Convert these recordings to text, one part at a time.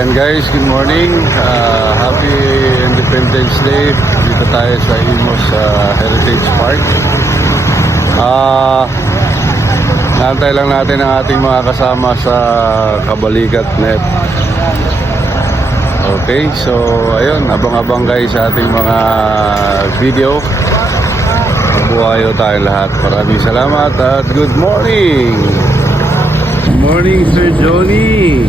Ayan guys, good morning. Happy Independence Day. Dito tayo sa Imus Heritage Park. Naantay lang natin ang ating mga kasama sa Kabalikat Net. Okay, so ayun, abang-abang guys sa ating mga video. Mabuhayo tayong lahat. Maraming salamat at good morning. Good morning, Sir Johnny.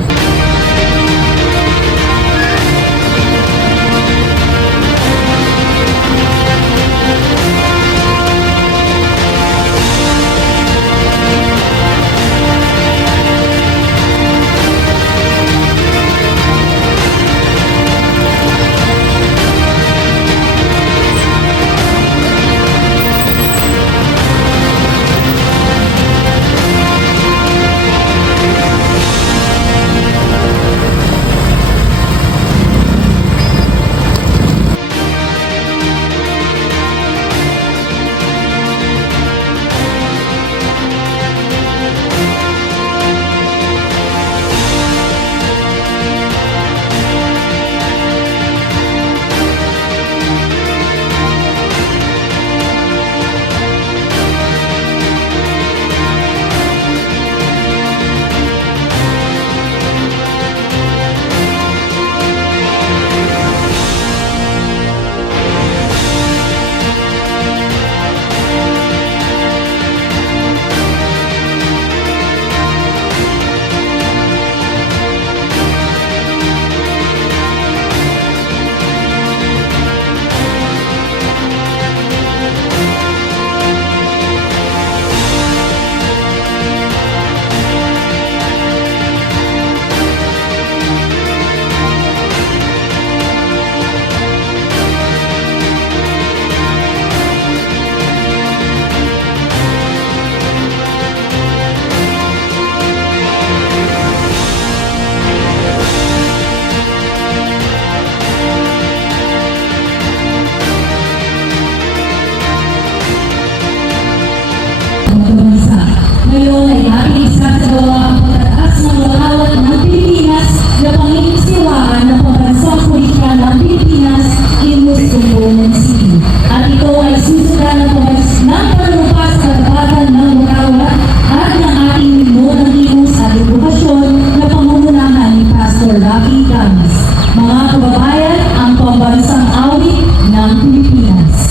Ngayon ay ating isasagawa ang pagtataas ng larawan ng Pilipinas na pangingisiwaan ng pambansang politika ng Pilipinas in Muscombonan City. At ito ay susundan ng panumpas sa katabagan ng larawan at ng ating linggo ng Imus at edukasyon na pangungunahan ni Pastor Rocky Gamis. Mga kababayan, ang pambansang awit ng Pilipinas.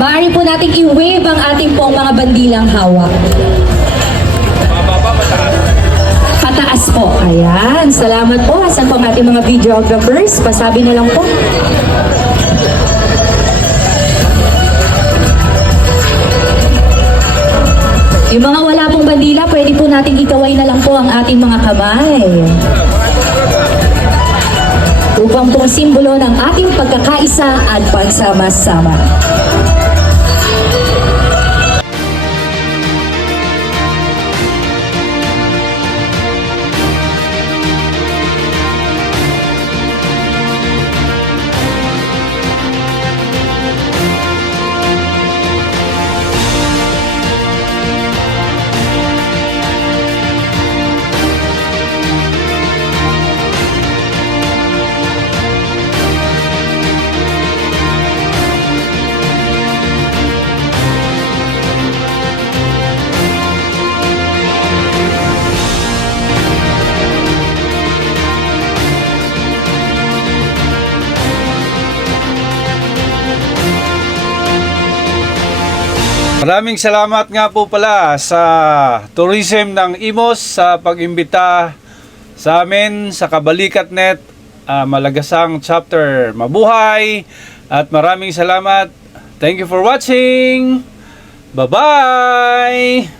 Maaari po nating i-wave ang ating pong mga bandilang hawak. Pataas po. Ayan. Salamat po. Asan po ang ating mga videographers? Pasabi na lang po. Yung mga wala pong bandila, pwede po nating ikaway na lang po ang ating mga kamay. Upang pong simbolo ng ating pagkakaisa at pagsama-sama. Maraming salamat nga po pala sa tourism ng Imos sa pag-imbita sa amin sa Kabalikat.net, Malagasang Chapter. Mabuhay at maraming salamat. Thank you for watching. Bye-bye!